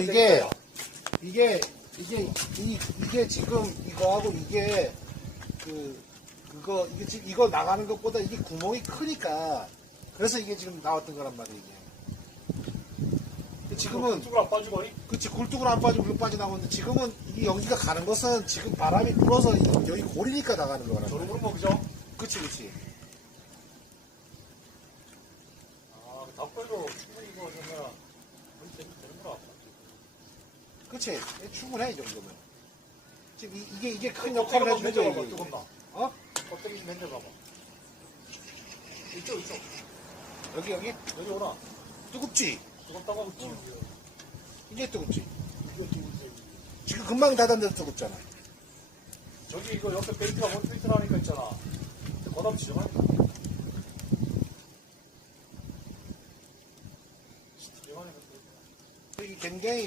이게 지금 이거하고 이게 이거 나가는 것보다 이게 구멍이 크니까 그래서 이게 지금 나왔던 거란 말이에요. 이게. 지금은 굴뚝을 안 빠지고 그렇지 굴뚝을 안 빠지고 이거 빠져나오는데 지금은 이 연기가 가는 것은 지금 바람이 불어서 여기 고리니까 나가는 거란 저런 말이에요. 거는 뭐 그죠? 그치. 아, 닭발도 충분히 이거 그러면 되는구나. 그치 충분해 이 정도면. 지금 이게 큰 역할을 해주는 거예요. 이게. 뜨겁나? 어? 껍데기 좀 맨져봐봐. 이쪽. 여기 여기 오라. 뜨겁지? 뜨겁다고 하고 찌. 이게 뜨겁지? 이거 뜨겁지. 지금 금방 닫았는데 뜨겁잖아. 저기 이거 옆에 벨트가 원필트라니까 있잖아. 거담 지정하니까. 이게 굉장히